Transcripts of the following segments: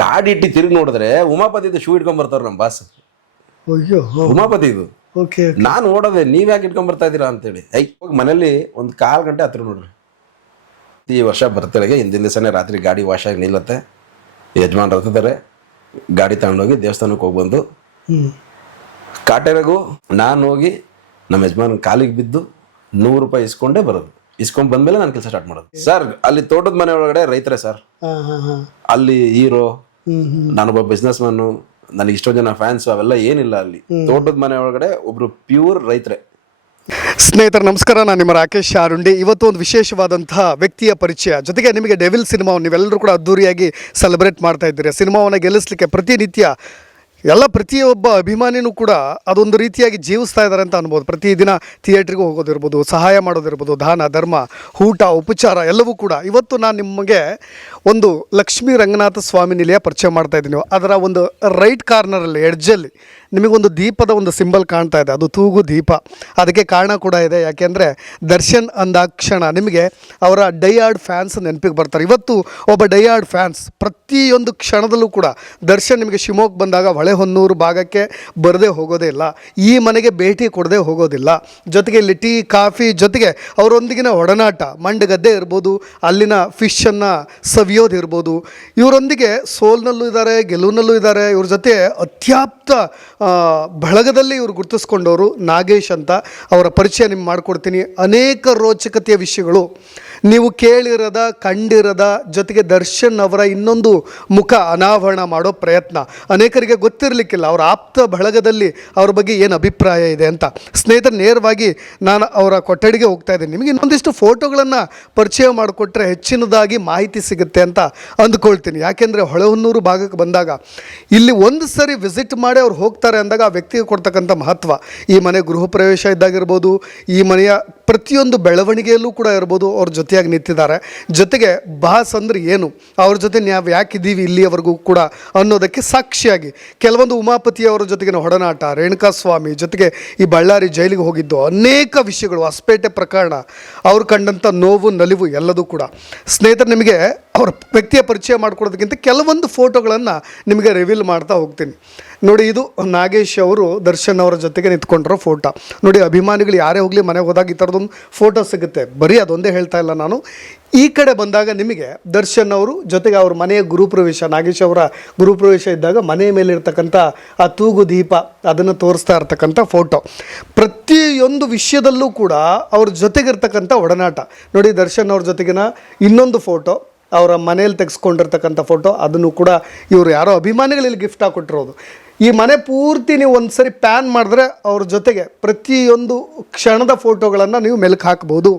ಗಾಡಿ ಇಟ್ಟು ತಿರುಗಿ ನೋಡಿದ್ರೆ ಉಮಾಪತಿದು ಶೂ ಇಟ್ಕೊಂಡ್ ಬರ್ತಾರ ನಮ್ಮ ಬಾಸ್ ಅಯ್ಯೋ ಉಮಾಪತಿ ಇದು. ಓಕೆ ನಾನು ಓಡೋದೆ ನೀವ್ ಯಾಕೆ ಇಟ್ಕೊಂಡ್ ಬರ್ತಾ ಇದೀರಾ ಅಂತೇಳಿ. ಐ ಹೋಗಿ ಮನೇಲಿ ಒಂದು ಕಾಲ್ ಗಂಟೆ ಹತ್ರ ನೋಡ್ರಿ. ಈ ವರ್ಷ ಬರ್ತಾರೆ ಹಿಂದಿನ ದಿವಸನೇ ರಾತ್ರಿ ಗಾಡಿ ವಾಶ್ ಆಗಿ ನಿಲ್ಲತ್ತೆ. ಯಜಮಾನ್ರು ಹತ್ತಿದ್ದಾರೆ. ಗಾಡಿ ತಗೊಂಡೋಗಿ ದೇವಸ್ಥಾನಕ್ಕೆ ಹೋಗಿ ಬಂದು. ಕಾಟೇರಗೂ ನಾನು ಹೋಗಿ ನಮ್ಮ ಯಜಮಾನ್ ಕಾಲಿಗೆ ಬಿದ್ದು ನೂರು ರೂಪಾಯಿ ಇಸ್ಕೊಂಡೇ ಬರೋದು. ಇಸ್ಕೊಂಡ್ ಬಂದ್ಮೇಲೆ ನಾನು ಕೆಲಸ ಸ್ಟಾರ್ಟ್ ಮಾಡೋದು. ಸರ್ ಅಲ್ಲಿ ತೋಟದ ಮನೆ ಒಳಗಡೆ ರೈತರೇ ಸರ್ ಅಲ್ಲಿ ಹೀರೋ ನಾನೊಬ್ಬ ಬಿಸ್ನೆಸ್ ಮ್ಯಾನು ನನಗೆ ಇಷ್ಟೋ ಜನ ಫ್ಯಾನ್ಸ್ ಅವೆಲ್ಲ ಏನಿಲ್ಲ ಅಲ್ಲಿ. ತೋಟದ ಮನೆ ಒಳಗಡೆ ಒಬ್ರು ಪ್ಯೂರ್ ರೈತರೇ. ಸ್ನೇಹಿತರೆ, ನಮಸ್ಕಾರ. ನಾನು ನಿಮ್ಮ ರಾಕೇಶ್ ಶಾರುಂಡಿ ಇವತ್ತು ಒಂದು ವಿಶೇಷವಾದಂತಹ ವ್ಯಕ್ತಿಯ ಪರಿಚಯ. ಜೊತೆಗೆ ನಿಮಗೆ ಡೆವಿಲ್ ಸಿನಿಮಾವನ್ನು ನೀವೆಲ್ಲರೂ ಕೂಡ ಅದ್ದೂರಿಯಾಗಿ ಸೆಲೆಬ್ರೇಟ್ ಮಾಡ್ತಾ ಇದ್ದೀರಿ. ಸಿನಿಮಾವನ್ನು ಗೆಲ್ಲಿಸಲಿಕ್ಕೆ ಪ್ರತಿನಿತ್ಯ ಎಲ್ಲ ಪ್ರತಿಯೊಬ್ಬ ಅಭಿಮಾನಿನೂ ಕೂಡ ಅದೊಂದು ರೀತಿಯಾಗಿ ಜೀವಿಸ್ತಾ ಇದ್ದಾರೆ ಅಂತ ಅನ್ಬೋದು. ಪ್ರತಿದಿನ ಥಿಯೇಟ್ರಿಗೆ ಹೋಗೋದಿರ್ಬೋದು, ಸಹಾಯ ಮಾಡೋದಿರ್ಬೋದು, ದಾನ, ಧರ್ಮ, ಊಟ, ಉಪಚಾರ ಎಲ್ಲವೂ ಕೂಡ. ಇವತ್ತು ನಾನು ನಿಮಗೆ ಒಂದು ಲಕ್ಷ್ಮೀ ರಂಗನಾಥ ಸ್ವಾಮಿ ನಿಲಯ ಪರಿಚಯ ಮಾಡ್ತಾ ಇದ್ದೀನಿ. ಅದರ ಒಂದು ರೈಟ್ ಕಾರ್ನರಲ್ಲಿ ಎಡ್ಜಲ್ಲಿ ನಿಮಗೊಂದು ದೀಪದ ಒಂದು ಸಿಂಬಲ್ ಕಾಣ್ತಾ ಇದೆ. ಅದು ತೂಗು ದೀಪ. ಅದಕ್ಕೆ ಕಾರಣ ಕೂಡ ಇದೆ. ಯಾಕೆಂದರೆ ದರ್ಶನ್ ಅಂದಾಕ್ಷಣ ನಿಮಗೆ ಅವರ ಡೈಯಾರ್ಡ್ ಫ್ಯಾನ್ಸ್ ನೆನಪಿಗೆ ಬರ್ತಾರೆ. ಇವತ್ತು ಒಬ್ಬ ಡೈಯಾರ್ಡ್ ಫ್ಯಾನ್ಸ್ ಪ್ರತಿಯೊಂದು ಕ್ಷಣದಲ್ಲೂ ಕೂಡ ದರ್ಶನ್ ನಿಮಗೆ ಶಿವಮೊಗ್ಗ ಬಂದಾಗ ಹೊಳೆಹೊನ್ನೂರು ಭಾಗಕ್ಕೆ ಬರದೇ ಹೋಗೋದೇ ಇಲ್ಲ. ಈ ಮನೆಗೆ ಭೇಟಿ ಕೊಡದೆ ಹೋಗೋದಿಲ್ಲ. ಜೊತೆಗೆ ಇಲ್ಲಿ ಟೀ, ಕಾಫಿ ಜೊತೆಗೆ ಅವರೊಂದಿಗಿನ ಒಡನಾಟ ಮಂಡಗದ್ದೆ ಇರ್ಬೋದು, ಅಲ್ಲಿನ ಫಿಶನ್ನು ಸವಿಯೋದಿರ್ಬೋದು ಇವರೊಂದಿಗೆ ಸೋಲ್ನಲ್ಲೂ ಇದ್ದಾರೆ, ಗೆಲುವಿನಲ್ಲೂ ಇದ್ದಾರೆ. ಇವ್ರ ಜೊತೆ ಅತ್ಯಾಪ್ತ ಬಳಗದಲ್ಲಿ ಇವರು ಗುರುತಿಸ್ಕೊಂಡವರು ನಾಗೇಶ್ ಅಂತ ಅವರ ಪರಿಚಯ ನಿಮ್ಗೆ ಮಾಡಿಕೊಡ್ತೀನಿ. ಅನೇಕ ರೋಚಕತೆಯ ವಿಷಯಗಳು. ನೀವು ಕೇಳಿರದ, ಕಂಡಿರದ ಜೊತೆಗೆ ದರ್ಶನ್ ಅವರ ಇನ್ನೊಂದು ಮುಖ ಅನಾವರಣ ಮಾಡೋ ಪ್ರಯತ್ನ. ಅನೇಕರಿಗೆ ಗೊತ್ತಿರಲಿಕ್ಕಿಲ್ಲ, ಅವರ ಆಪ್ತ ಬಳಗದಲ್ಲಿ ಅವ್ರ ಬಗ್ಗೆ ಏನು ಅಭಿಪ್ರಾಯ ಇದೆ ಅಂತ. ಸ್ನೇಹಿತರ, ನೇರವಾಗಿ ನಾನು ಅವರ ಕೊಠಡಿಗೆ ಹೋಗ್ತಾ ಇದ್ದೀನಿ. ನಿಮಗೆ ಇನ್ನೊಂದಿಷ್ಟು ಫೋಟೋಗಳನ್ನು ಪರಿಚಯ ಮಾಡಿಕೊಟ್ರೆ ಹೆಚ್ಚಿನದಾಗಿ ಮಾಹಿತಿ ಸಿಗುತ್ತೆ ಅಂತ ಅಂದ್ಕೊಳ್ತೀನಿ. ಯಾಕೆಂದರೆ ಹೊಳೆಹೊನ್ನೂರು ಭಾಗಕ್ಕೆ ಬಂದಾಗ ಇಲ್ಲಿ ಒಂದು ಸರಿ ವಿಸಿಟ್ ಮಾಡಿ ಅವ್ರು ಹೋಗ್ತಾರೆ ಅಂದಾಗ ಆ ವ್ಯಕ್ತಿಗೆ ಕೊಡ್ತಕ್ಕಂಥ ಮಹತ್ವ. ಈ ಮನೆ ಗೃಹ ಪ್ರವೇಶ ಇದ್ದಾಗಿರ್ಬೋದು, ಈ ಮನೆಯ ಪ್ರತಿಯೊಂದು ಬೆಳವಣಿಗೆಯಲ್ಲೂ ಕೂಡ ಇರ್ಬೋದು, ಅವ್ರ ಜೊತೆಯಾಗಿ ನಿಂತಿದ್ದಾರೆ. ಜೊತೆಗೆ ಬಾಸ್ ಅಂದ್ರೆ ಏನು? ಅವ್ರ ಜೊತೆ ನಾವು ಯಾಕಿದ್ದೀವಿ ಇಲ್ಲಿಯವರೆಗೂ ಕೂಡ ಅನ್ನೋದಕ್ಕೆ ಸಾಕ್ಷಿಯಾಗಿ. ಕೆಲವೊಂದು ಉಮಾಪತಿಯವರ ಜೊತೆಗಿನ ಒಡನಾಟ ರೇಣುಕಾಸ್ವಾಮಿ ಜೊತೆಗೆ ಈ ಬಳ್ಳಾರಿ ಜೈಲಿಗೆ ಹೋಗಿದ್ದು ಅನೇಕ ವಿಷಯಗಳು ಹೊಸಪೇಟೆ ಪ್ರಕರಣ, ಅವ್ರು ಕಂಡಂಥ ನೋವು, ನಲಿವು ಎಲ್ಲದೂ ಕೂಡ. ಸ್ನೇಹಿತರು, ನಿಮಗೆ ಅವರ ವ್ಯಕ್ತಿಯ ಪರಿಚಯ ಮಾಡಿಕೊಡೋದಕ್ಕಿಂತ ಕೆಲವೊಂದು ಫೋಟೋಗಳನ್ನು ನಿಮಗೆ ರಿವೀಲ್ ಮಾಡ್ತಾ ಹೋಗ್ತೀನಿ. ನೋಡಿ, ಇದು ನಾಗೇಶ್ ಅವರು ದರ್ಶನ್ ಅವರ ಜೊತೆಗೆ ನಿಂತ್ಕೊಂಡಿರೋ ಫೋಟೋ. ನೋಡಿ, ಅಭಿಮಾನಿಗಳು ಯಾರೇ ಹೋಗಲಿ ಮನೆಗೆ ಹೋದಾಗ ಈ ಥರದೊಂದು ಫೋಟೋ ಸಿಗುತ್ತೆ. ಬರೀ ಅದೊಂದೇ ಹೇಳ್ತಾ ಇಲ್ಲ ನಾನು. ಈ ಕಡೆ ಬಂದಾಗ ನಿಮಗೆ ದರ್ಶನ್ ಅವರು ಜೊತೆಗೆ ಅವ್ರ ಮನೆಯ ಗುರುಪ್ರವೇಶ, ನಾಗೇಶ್ ಅವರ ಗುರುಪ್ರವೇಶ ಇದ್ದಾಗ ಮನೆ ಮೇಲೆ ಇರ್ತಕ್ಕಂಥ ಆ ತೂಗು ದೀಪ ಅದನ್ನು ತೋರಿಸ್ತಾ ಇರ್ತಕ್ಕಂಥ ಫೋಟೋ. ಪ್ರತಿಯೊಂದು ವಿಷಯದಲ್ಲೂ ಕೂಡ ಅವ್ರ ಜೊತೆಗಿರ್ತಕ್ಕಂಥ ಒಡನಾಟ. ನೋಡಿ, ದರ್ಶನ್ ಅವ್ರ ಜೊತೆಗಿನ ಇನ್ನೊಂದು ಫೋಟೋ, ಅವರ ಮನೇಲಿ ತೆಗೆಸ್ಕೊಂಡಿರ್ತಕ್ಕಂಥ ಫೋಟೋ. ಅದನ್ನು ಕೂಡ ಇವರು ಯಾರೋ ಅಭಿಮಾನಿಗಳಲ್ಲಿ ಗಿಫ್ಟ್ ಹಾಕೊಟ್ಟಿರೋದು ಈ ಮನೆ ಪೂರ್ತಿ ನೀವು ಒಂದು ಸರಿ ಪ್ಯಾನ್ ಮಾಡಿದ್ರೆ ಅವ್ರ ಜೊತೆಗೆ ಪ್ರತಿಯೊಂದು ಕ್ಷಣದ ಫೋಟೋಗಳನ್ನು ನೀವು ಮೆಲುಕು ಹಾಕ್ಬೋದು.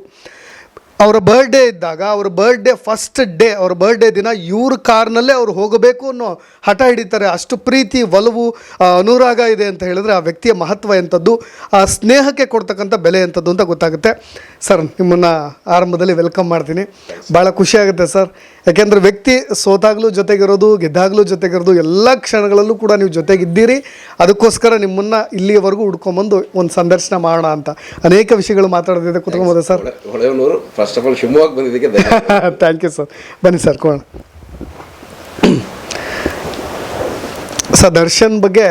ಅವರ ಬರ್ಡೇ ಇದ್ದಾಗ, ಅವ್ರ ಬರ್ಡೇ ಫಸ್ಟ್ ಡೇ ಅವ್ರ ಬರ್ಡೇ ದಿನ ಇವ್ರ ಕಾರ್ನಲ್ಲೇ ಅವ್ರು ಹೋಗಬೇಕು ಅನ್ನೋ ಹಠ ಹಿಡಿತಾರೆ. ಅಷ್ಟು ಪ್ರೀತಿ, ಒಲವು ಅನುರಾಗ ಇದೆ ಅಂತ ಹೇಳಿದ್ರೆ ಆ ವ್ಯಕ್ತಿಯ ಮಹತ್ವ ಎಂಥದ್ದು, ಆ ಸ್ನೇಹಕ್ಕೆ ಕೊಡ್ತಕ್ಕಂಥ ಬೆಲೆ ಎಂಥದ್ದು ಅಂತ ಗೊತ್ತಾಗುತ್ತೆ. ಸರ್, ನಿಮ್ಮನ್ನು ಆರಂಭದಲ್ಲಿ ವೆಲ್ಕಮ್ ಮಾಡ್ತೀನಿ. ಭಾಳ ಖುಷಿಯಾಗುತ್ತೆ ಸರ್. ಯಾಕೆಂದರೆ ವ್ಯಕ್ತಿ ಸೋತಾಗಲೂ ಜೊತೆಗಿರೋದು, ಗೆದ್ದಾಗಲೂ ಜೊತೆಗಿರೋದು, ಎಲ್ಲ ಕ್ಷಣಗಳಲ್ಲೂ ಕೂಡ ನೀವು ಜೊತೆಗಿದ್ದೀರಿ. ಅದಕ್ಕೋಸ್ಕರ ನಿಮ್ಮನ್ನು ಇಲ್ಲಿಯವರೆಗೂ ಹುಡ್ಕೊಂಬಂದು ಒಂದು ಸಂದರ್ಶನ ಮಾಡೋಣ ಅಂತ. ಅನೇಕ ವಿಷಯಗಳು ಮಾತಾಡೋದಿದೆ ಕುತ್ಕೊಬೋದಾ sir. First of all Shivamogga ಬಂದಿದ್ದಕ್ಕೆ ಥ್ಯಾಂಕ್ ಯು ಸರ್ ಬನ್ನಿ ಸರ್ ಕೋಣ ಸರ್ ದರ್ಶನ್ ಬಗ್ಗೆ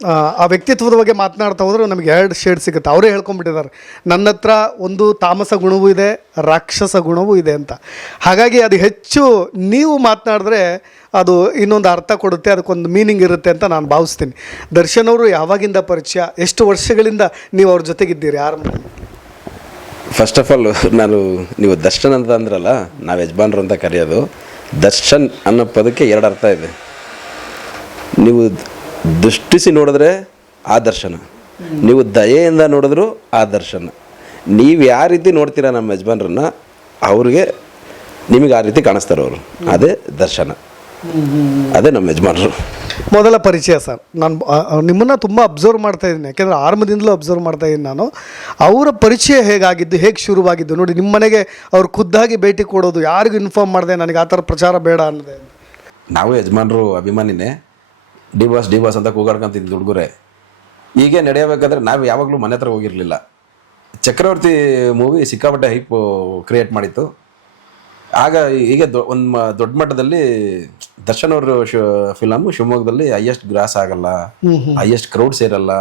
ಆ, ವ್ಯಕ್ತಿತ್ವದ ಬಗ್ಗೆ ಮಾತನಾಡ್ತಾ ಹೋದ್ರೆ ನಮಗೆ ಎರಡು ಶೇಡ್ ಸಿಗುತ್ತೆ. ಅವರೇ ಹೇಳ್ಕೊಂಡ್ಬಿಟ್ಟಿದ್ದಾರೆ. ನನ್ನ ಹತ್ರ ಒಂದು ತಾಮಸ ಗುಣವೂ ಇದೆ ರಾಕ್ಷಸ ಗುಣವೂ ಇದೆ ಅಂತ. ಹಾಗಾಗಿ ಅದು ಹೆಚ್ಚು ನೀವು ಮಾತನಾಡಿದ್ರೆ ಅದು ಇನ್ನೊಂದು ಅರ್ಥ ಕೊಡುತ್ತೆ ಅದಕ್ಕೊಂದು ಮೀನಿಂಗ್ ಇರುತ್ತೆ ಅಂತ ನಾನು ಭಾವಿಸ್ತೀನಿ. ದರ್ಶನ್ ಅವರು ಯಾವಾಗಿಂದ ಪರಿಚಯ? ಎಷ್ಟು ವರ್ಷಗಳಿಂದ ನೀವು ಅವ್ರ ಜೊತೆಗಿದ್ದೀರಿ? ಆರಂಭ ಫಸ್ಟ್ ಆಫ್ ಆಲ್ ನಾನು ನೀವು ದರ್ಶನ್ ಅಂತ ಅಂದ್ರಲ್ಲ ನಾವು ಯಜಮಾನ್ರು ಅಂತ ಕರೆಯೋದು. ದರ್ಶನ್ ಅನ್ನೋ ಪದಕ್ಕೆ ಎರಡು ಅರ್ಥ ಇದೆ. ನೀವು ದೃಷ್ಟಿಸಿ ನೋಡಿದ್ರೆ ಆ ದರ್ಶನ. ನೀವು ದಯೆಯಿಂದ ನೋಡಿದ್ರು ಆ ದರ್ಶನ. ನೀವು ಯಾವ ರೀತಿ ನೋಡ್ತೀರಾ ನಮ್ಮ ಯಜಮಾನ್ರನ್ನ ಅವ್ರಿಗೆ ನಿಮಗೆ ಆ ರೀತಿ ಕಾಣಿಸ್ತಾರೆ ಅವರು. ಅದೇ ದರ್ಶನ. ಅದೇ ನಮ್ಮ ಯಜಮಾನರು. ಮೊದಲ ಪರಿಚಯ ಸರ್. ನಾನು ನಿಮ್ಮನ್ನು ತುಂಬ ಅಬ್ಸರ್ವ್ ಮಾಡ್ತಾ ಇದ್ದೀನಿ. ಯಾಕೆಂದರೆ ಆರಂಭದಿಂದಲೂ ಅಬ್ಸರ್ವ್ ಮಾಡ್ತಾ ಇದ್ದೀನಿ ನಾನು. ಅವರ ಪರಿಚಯ ಹೇಗಾಗಿದ್ದು, ಹೇಗೆ ಶುರುವಾಗಿದ್ದು ನೋಡಿ ನಿಮ್ಮ ಮನೆಗೆ ಅವ್ರು ಖುದ್ದಾಗಿ ಭೇಟಿ ಕೊಡೋದು ಯಾರಿಗೂ ಇನ್ಫಾರ್ಮ್ ಮಾಡಿದೆ ನನಗೆ ಆ ಥರ ಪ್ರಚಾರ ಬೇಡ ಅನ್ನೋದೇ. ನಾವು ಯಜಮಾನರು ಅಭಿಮಾನಿನೇ. ಡಿ ಬಾಸ್ ಡಿ ಬಾಸ್ ಅಂತ ಕೂಗಾಡ್ಕೊಂತಿದ್ದು ಹುಡುಗರೆ. ಹೀಗೆ ನಡೆಯಬೇಕಾದ್ರೆ ನಾವು ಯಾವಾಗಲೂ ಮನೆ ಹತ್ರ ಹೋಗಿರಲಿಲ್ಲ. ಚಕ್ರವರ್ತಿ ಮೂವಿ ಸಿಕ್ಕಾಪಟ್ಟೆ ಹೈಪ್ ಕ್ರಿಯೇಟ್ ಮಾಡಿತ್ತು. ಆಗ ಹೀಗೆ ಒಂದು ದೊಡ್ಡ ಮಟ್ಟದಲ್ಲಿ ದರ್ಶನ್ ಅವ್ರ ಫಿಲಮ್ ಶಿವಮೊಗ್ಗದಲ್ಲಿ ಹೈಯೆಸ್ಟ್ ಗ್ರಾಸ್ ಆಗಲ್ಲ ಹೈಯೆಸ್ಟ್ ಕ್ರೌಡ್ ಸೇರಲ್ಲ